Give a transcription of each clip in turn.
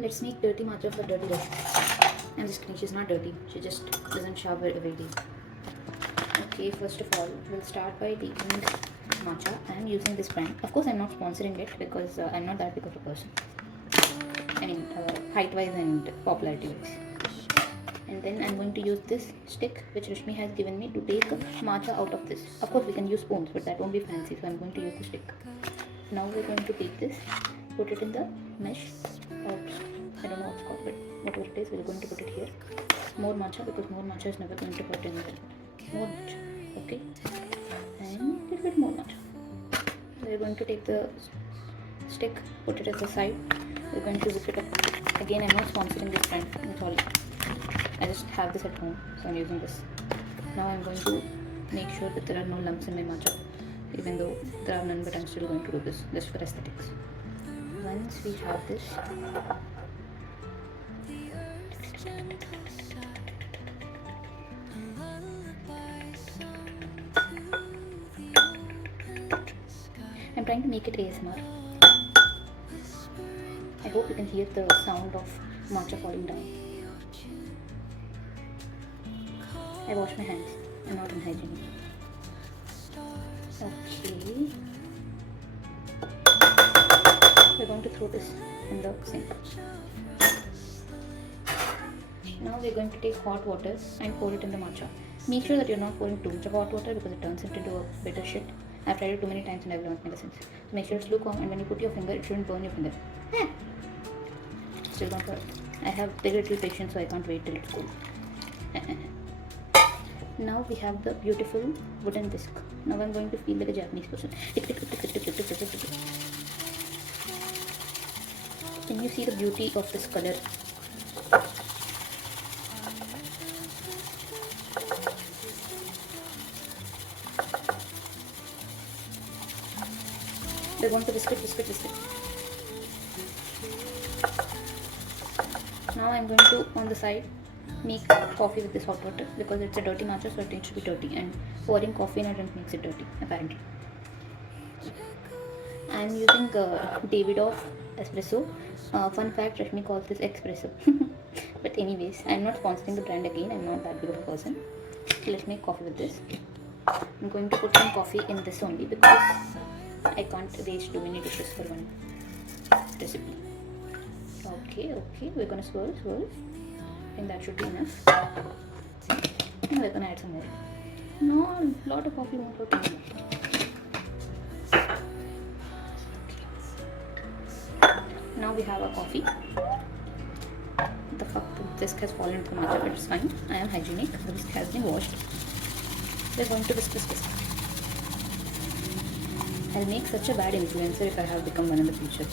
Let's make dirty matcha for dirty Rashmi. I'm just kidding, she's not dirty. She just doesn't shower every day. Okay, first of all, we'll start by taking matcha. I'm using this brand. Of course, I'm not sponsoring it because I'm not that big of a person. I mean, height-wise and popularity-wise. And then I'm going to use this stick which Rashmi has given me to take matcha out of this. Of course, we can use spoons, but that won't be fancy, so I'm going to use the stick. Now we're going to take this, put it in the mesh, or I don't know what it's called, but whatever it is, we're going to put it here. More matcha, because more matcha is never going to hurt anything. More matcha, okay? And a little bit more matcha. We're going to take the stick, put it at the side. We're going to zip it up. Again, I'm not sponsoring this brand, I'm sorry. I just have this at home, so I'm using this. Now I'm going to make sure that there are no lumps in my matcha, even though there are none, but I'm still going to do this just for aesthetics. Once we have this, I'm trying to make it ASMR. I hope you can hear the sound of matcha falling down. I wash my hands. I'm not unhygienic. Okay. We're going to throw this in the sink. Now we're going to take hot water and pour it in the matcha. Make sure that you're not pouring too much of hot water because it turns it into a bitter shit. I've tried it too many times and I've learned my lessons. So make sure it's lukewarm, and when you put your finger, it shouldn't burn your finger. Still don't hurt. I have very little patience, so I can't wait till it's cool. Now we have the beautiful wooden whisk. Now I'm going to feel like a Japanese person. Can you see the beauty of this color? We're going to whisk it. Now I'm going to, on the side, make coffee with this hot water because it's a dirty matcha, so it needs to be dirty, and pouring coffee in a drink makes it dirty, apparently. I'm using Davidoff espresso. Fun fact, Rashmi calls this espresso. But anyways, I'm not sponsoring the brand again, I'm not that big of a person. So let's make coffee with this. I'm going to put some coffee in this only because I can't waste too many dishes for one recipe. Okay, we're gonna swirl. I think that should be enough. And we're gonna add some more. No, a lot of coffee won't hurt anymore. Now we have our coffee. The fuck, the whisk has fallen into the matcha, but it's fine. I am hygienic. The whisk has been washed. We're going to whisk. I'll make such a bad influencer if I have become one in the future.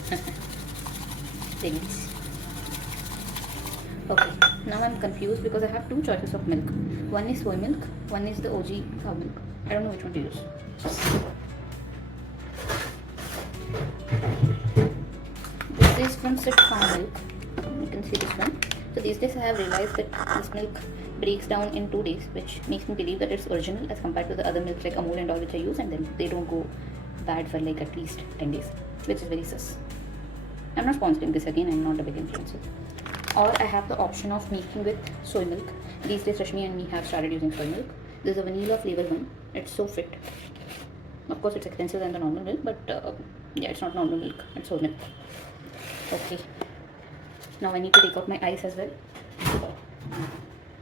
Thanks. Okay, now I'm confused because I have two choices of milk. One is soy milk, one is the OG cow milk. I don't know which one to use. This is from Sit Farm milk. You can see this one. So these days I have realized that this milk breaks down in 2 days, which makes me believe that it's original as compared to the other milks like Amul and all which I use, and then they don't go bad for like at least 10 days, which is very sus. I'm not sponsoring this again, I'm not a big influencer. Or I have the option of making with soy milk. These days Rashmi and me have started using soy milk. This is a vanilla flavor one. It's so fit. Of course it's expensive than the normal milk, but yeah, it's not normal milk, it's soy milk. Okay. Now I need to take out my ice as well.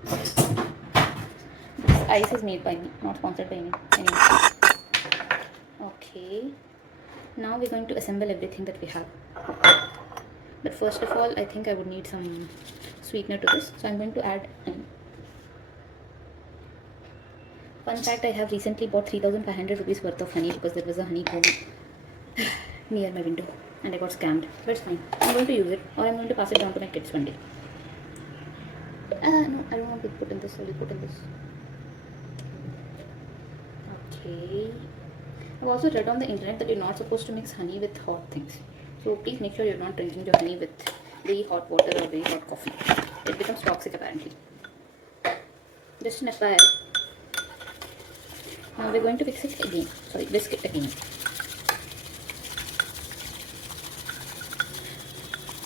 This ice is made by me, not sponsored by me. Anyway. Okay. Now we're going to assemble everything that we have. But first of all, I think I would need some sweetener to this. So I'm going to add honey. Fun fact, I have recently bought 3,500 rupees worth of honey because there was a honeycomb near my window and I got scammed. But it's fine. I'm going to use it, or I'm going to pass it down to my kids one day. No, I don't want to put in this. I will put in this. Okay. I've also read on the internet that you're not supposed to mix honey with hot things. So please make sure you're not drinking your honey with very hot water or very hot coffee. It becomes toxic apparently. Just an FYI. Now we're going to whisk it again. Whisk it again.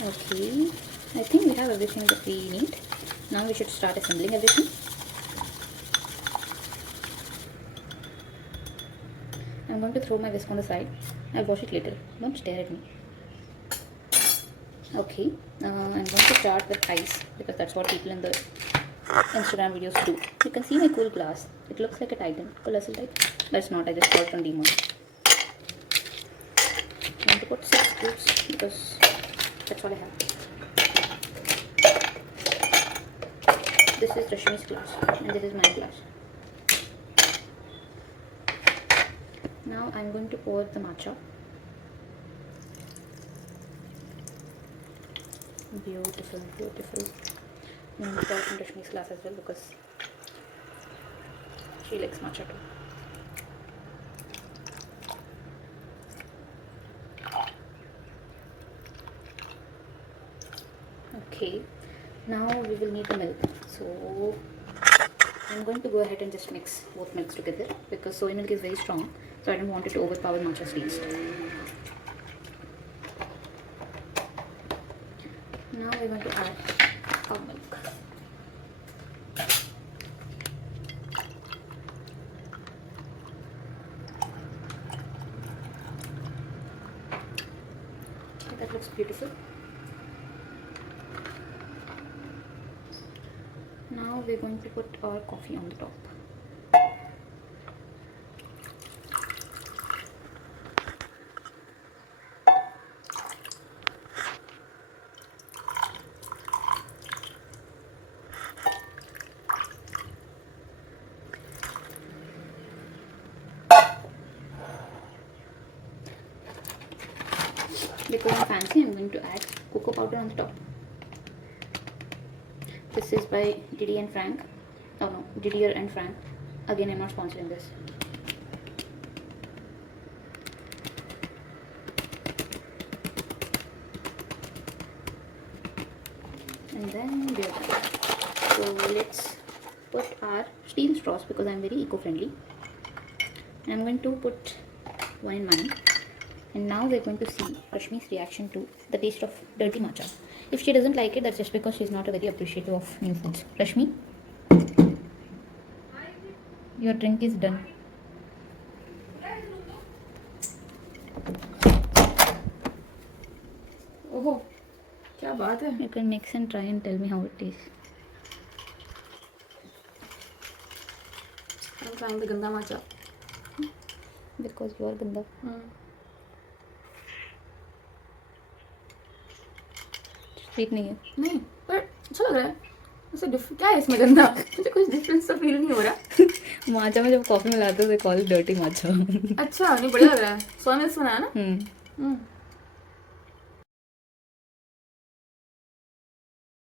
Okay. I think we have everything that we need. Now we should start assembling everything. I'm going to throw my whisk on the side. I'll wash it later. Don't stare at me. Okay, I'm going to start with ice because that's what people in the Instagram videos do. You can see my cool glass. It looks like a Titan, colossal Titan. That's not, I just got it from Demo. I'm going to put 6 scoops because that's all I have. This is Rashmi's glass and this is my glass. Now I'm going to pour the matcha. Beautiful, beautiful. I'm going to pour it in Rashmi's glass as well because she likes matcha too. Okay, now we will need the milk. So I'm going to go ahead and just mix both milks together because soy milk is very strong, so I don't want it to overpower matcha's taste. Now we're going to add our milk. Okay, that looks beautiful. Now we're going to put our coffee on the top. Because I'm fancy, I'm going to add cocoa powder on the top. This is by Diddy and Frank. Oh no, Didier and Frank. Again, I'm not sponsoring this. And then we are done. So let's put our steel straws because I'm very eco-friendly. I'm going to put one in mine. And now we're going to see Rashmi's reaction to the taste of dirty matcha. If she doesn't like it, that's just because she's not a very appreciative of new foods. Rashmi, your drink is done. Oh, क्या बात है? You can mix and try and tell me how it tastes. I'm trying the Ganda matcha. Because you are Ganda. Sweet नहीं है. नहीं, पर अच्छा लग रहा है. ऐसे क्या है इसमें गंदा? मुझे कुछ डिफरेंस तो फील नहीं हो रहा. matcha में जब कॉफी मिलाते हो they call it dirty matcha. अच्छा, नहीं बढ़िया लग रहा है. सोया मिल्क बनाया ना?